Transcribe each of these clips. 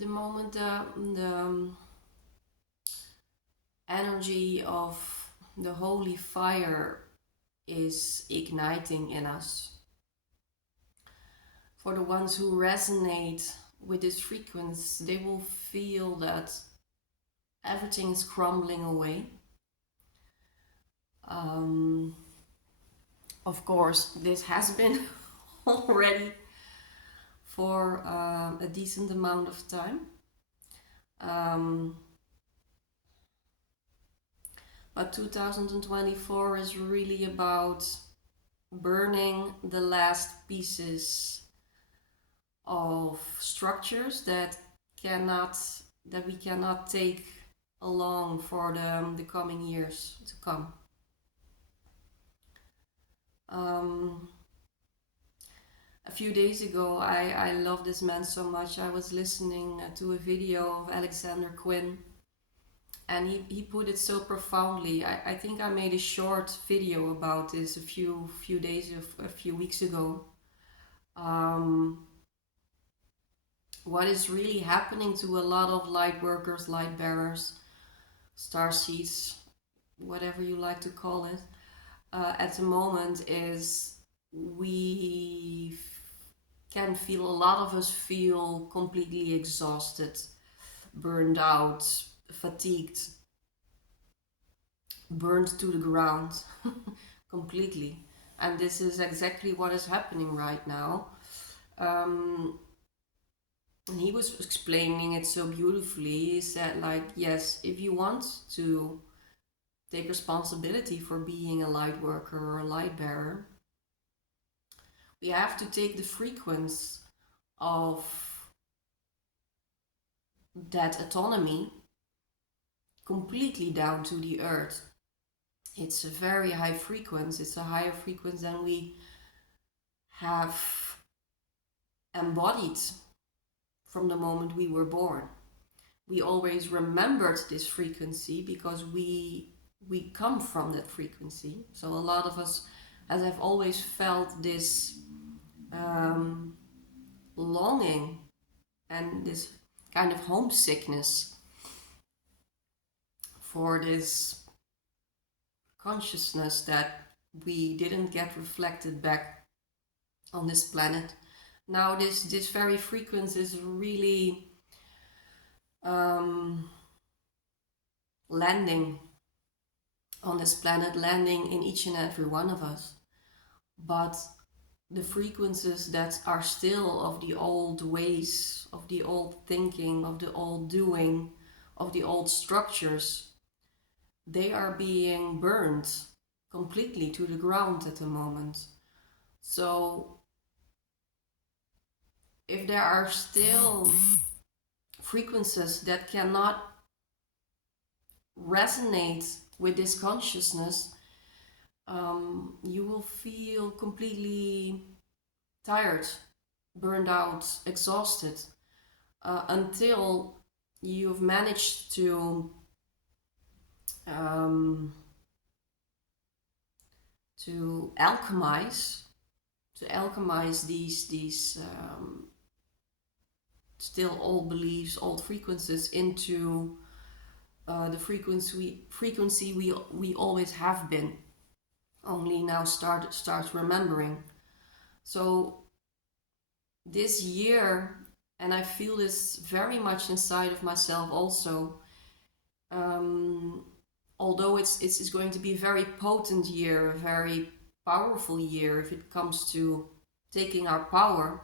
the moment the energy of the holy fire is igniting in us, for the ones who resonate with this frequency, they will feel that everything is crumbling away. Of course, this has been already for a decent amount of time. But 2024 is really about burning the last pieces of structures that we cannot take along for the coming years to come. A few days ago, I love this man so much. I was listening to a video of Alexander Quinn, and he put it so profoundly. I think I made a short video about this a few weeks ago. What is really happening to a lot of light workers, light bearers, starseeds, whatever you like to call it, at the moment is we can feel, a lot of us feel completely exhausted, burned out, fatigued, burned to the ground completely. And this is exactly what is happening right now. And he was explaining it so beautifully. He said, like, yes, if you want to take responsibility for being a light worker or a light bearer, we have to take the frequency of that autonomy completely down to the earth. It's a very high frequency. It's a higher frequency than we have embodied from the moment we were born. We always remembered this frequency because we come from that frequency. So a lot of us, as I've always felt this longing and this kind of homesickness for this consciousness that we didn't get reflected back on this planet. Now this very frequency is really landing on this planet, landing in each and every one of us. But the frequencies that are still of the old ways, of the old thinking, of the old doing, of the old structures, they are being burned completely to the ground at the moment. So if there are still frequencies that cannot resonate with this consciousness, you will feel completely tired, burned out, exhausted, until you've managed to alchemize these still old beliefs, old frequencies into the frequency we always have been, only now start remembering. So this year, and I feel this very much inside of myself also, although it's going to be a very potent year, a very powerful year if it comes to taking our power,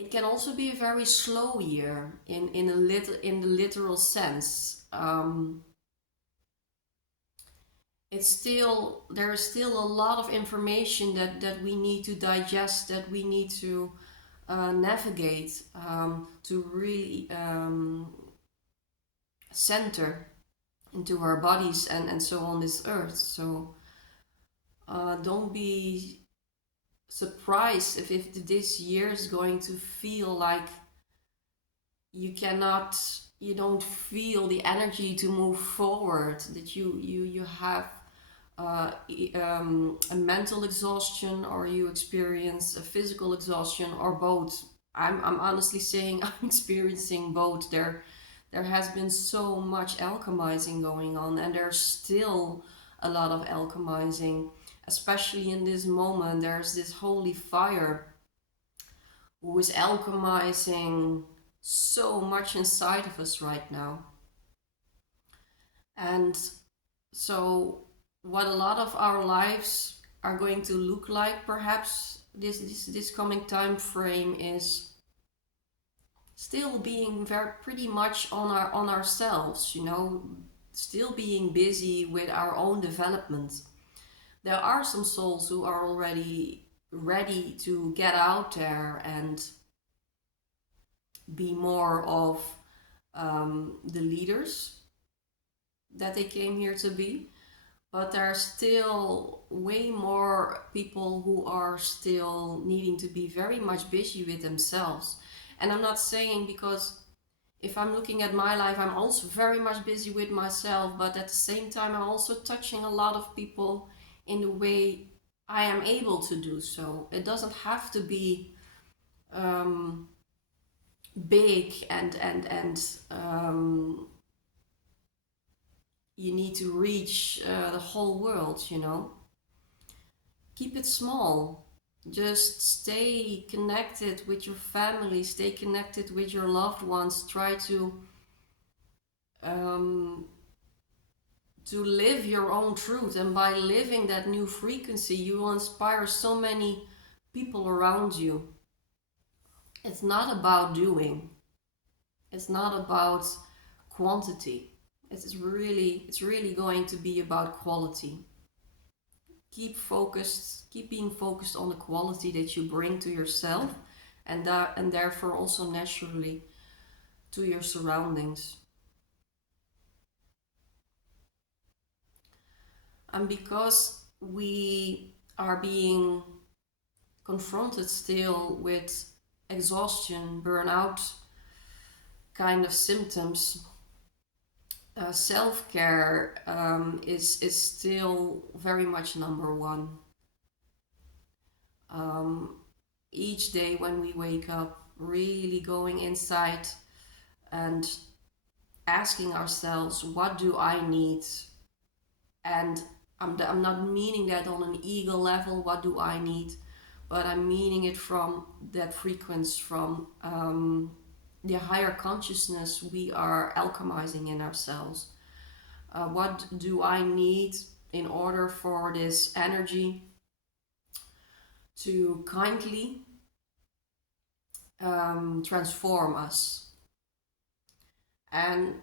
it can also be a very slow year in the literal sense. There is still a lot of information that we need to digest, that we need to navigate, to really center into our bodies and so on this earth. So don't be surprised if this year is going to feel like you don't feel the energy to move forward, that you have a mental exhaustion, or you experience a physical exhaustion, or both. I'm honestly saying I'm experiencing both. There has been so much alchemizing going on, and there's still a lot of alchemizing, especially in this moment. There's this holy fire who is alchemizing so much inside of us right now. And so, what a lot of our lives are going to look like, perhaps this coming time frame, is still being very pretty much on ourselves, still being busy with our own development. There are some souls who are already ready to get out there and be more of the leaders that they came here to be. But there are still way more people who are still needing to be very much busy with themselves. And I'm not saying, because if I'm looking at my life, I'm also very much busy with myself, but at the same time, I'm also touching a lot of people in the way I am able to do so. It doesn't have to be um, big and you need to reach the whole world, Keep it small. Just stay connected with your family, stay connected with your loved ones. Try um, to live your own truth, and by living that new frequency, you will inspire so many people around you. It's not about doing. It's not about quantity. It's really going to be about quality. Keep being focused on the quality that you bring to yourself, and therefore also naturally to your surroundings. And because we are being confronted still with exhaustion, burnout kind of symptoms, self-care is still very much number one. Um, each day when we wake up, really going inside and asking ourselves, what do I need? And I'm not meaning that on an ego level, what do I need? But I'm meaning it from that frequency, from the higher consciousness we are alchemizing in ourselves. What do I need in order for this energy to kindly transform us? And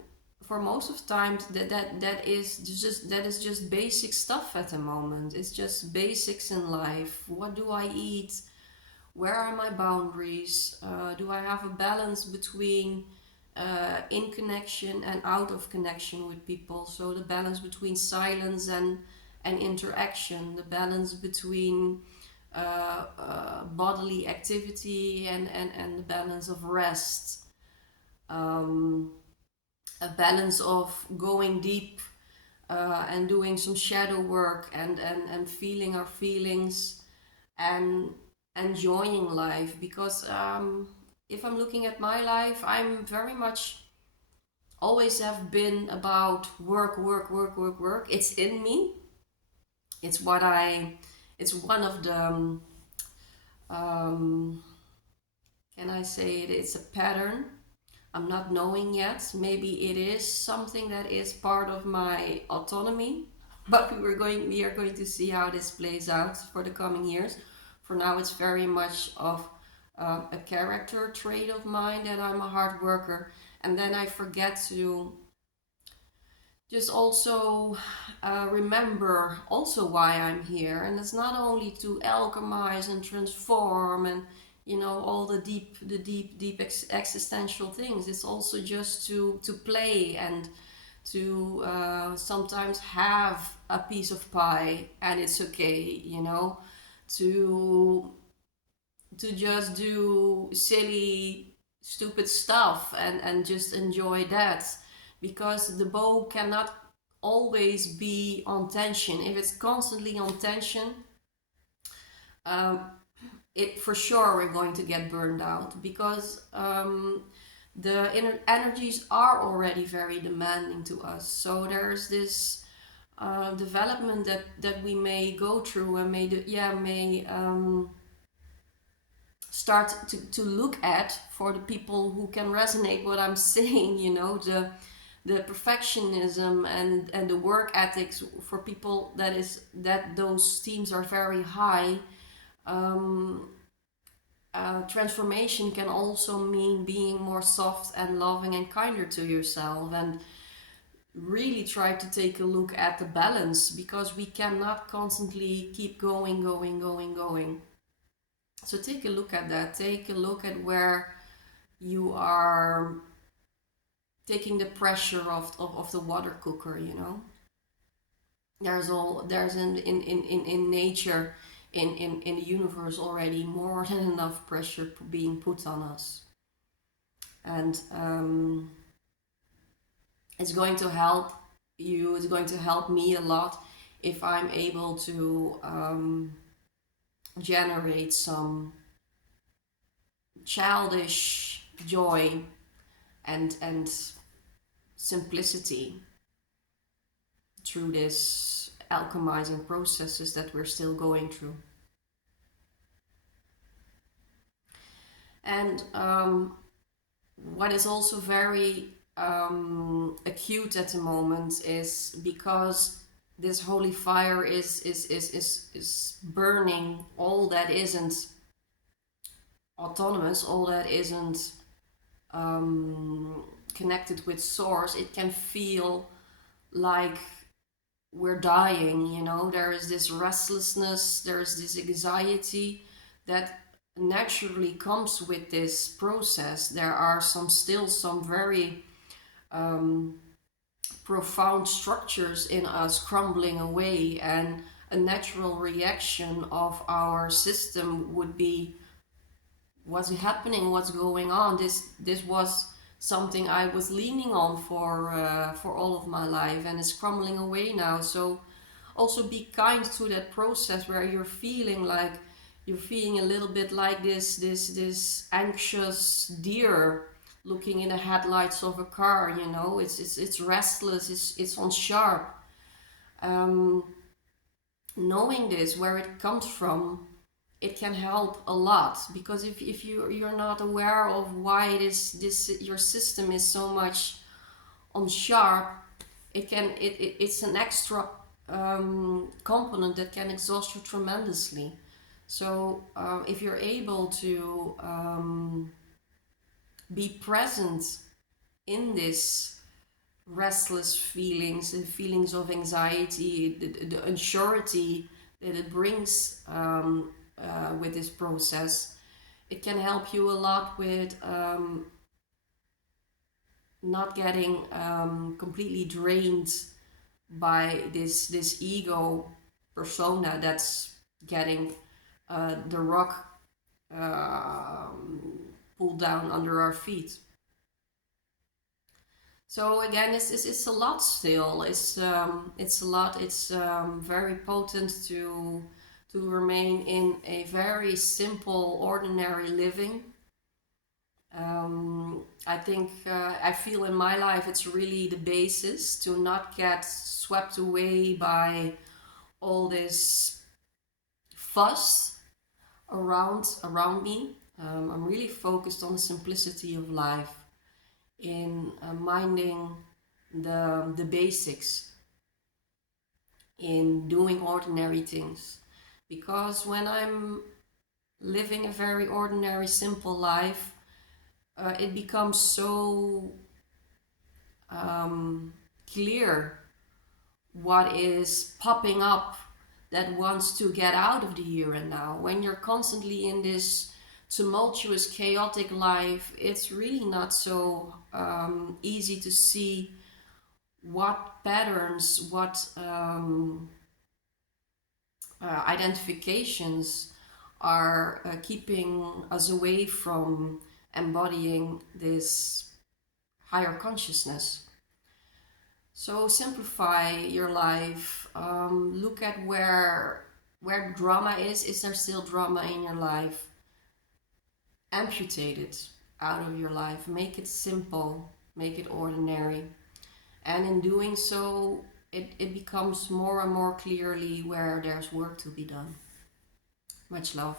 for most of the times, that is just basic stuff at the moment. It's just basics in life. What do I eat? Where are my boundaries? Do I have a balance between in connection and out of connection with people? So the balance between silence and interaction, the balance between bodily activity and the balance of rest, um, a balance of going deep and doing some shadow work and feeling our feelings and enjoying life. Because if I'm looking at my life, I'm very much always have been about work, work, work, work, work. It's in me. It's what I. It's one of the. Um, can I say it? It's a pattern. I'm not knowing yet. Maybe it is something that is part of my autonomy, but we are going to see how this plays out for the coming years. For now, it's very much of a character trait of mine that I'm a hard worker, and then I forget to just also remember also why I'm here. And it's not only to alchemize and transform and all the deep existential things. It's also just to play and to sometimes have a piece of pie, and it's okay, to just do silly stupid stuff and just enjoy that, because the bow cannot always be on tension. If it's constantly on tension, um, it for sure we're going to get burned out because the inner energies are already very demanding to us. So there's this development that we may go through and may start to look at for the people who can resonate what I'm saying. The perfectionism and the work ethics for people that those themes are very high. um, Transformation can also mean being more soft and loving and kinder to yourself, and really try to take a look at the balance, because we cannot constantly keep going, going, going, going. So take a look at that. Take a look at where you are taking the pressure of the water cooker. There's in nature, in the universe, already more than enough pressure being put on us. And it's going to help you, it's going to help me a lot if I'm able to generate some childish joy and simplicity through this alchemizing processes that we're still going through. And what is also very acute at the moment is because this holy fire is burning all that isn't autonomous, all that isn't connected with source. It can feel like we're dying. There is this restlessness, there's this anxiety that naturally comes with this process. There are some very profound structures in us crumbling away, and a natural reaction of our system would be, what's happening, what's going on. This was something I was leaning on for all of my life, and it's crumbling away now. So also be kind to that process where you're feeling a little bit like this anxious deer looking in the headlights of a car. It's restless, it's on sharp. Knowing this, where it comes from, it can help a lot, because if you're not aware of why this your system is so much on sharp, it's an extra component that can exhaust you tremendously. So if you're able to be present in this restless feelings, the feelings of anxiety, the unsurety that it brings with this process, it can help you a lot with not getting completely drained by this ego persona that's getting the rock pulled down under our feet. So again, it's a lot still. It's a lot. It's very potent to remain in a very simple, ordinary living. I think I feel in my life it's really the basis to not get swept away by all this fuss around me. I'm really focused on the simplicity of life, in minding the basics, in doing ordinary things. Because when I'm living a very ordinary, simple life, it becomes so clear what is popping up that wants to get out of the here and now. When you're constantly in this tumultuous, chaotic life, it's really not so easy to see what patterns, what identifications are keeping us away from embodying this higher consciousness. So simplify your life. Look at where Where drama is there still drama in your life? Amputate it out of your life. Make it simple. Make it ordinary. And in doing so, it becomes more and more clearly where there's work to be done. Much love.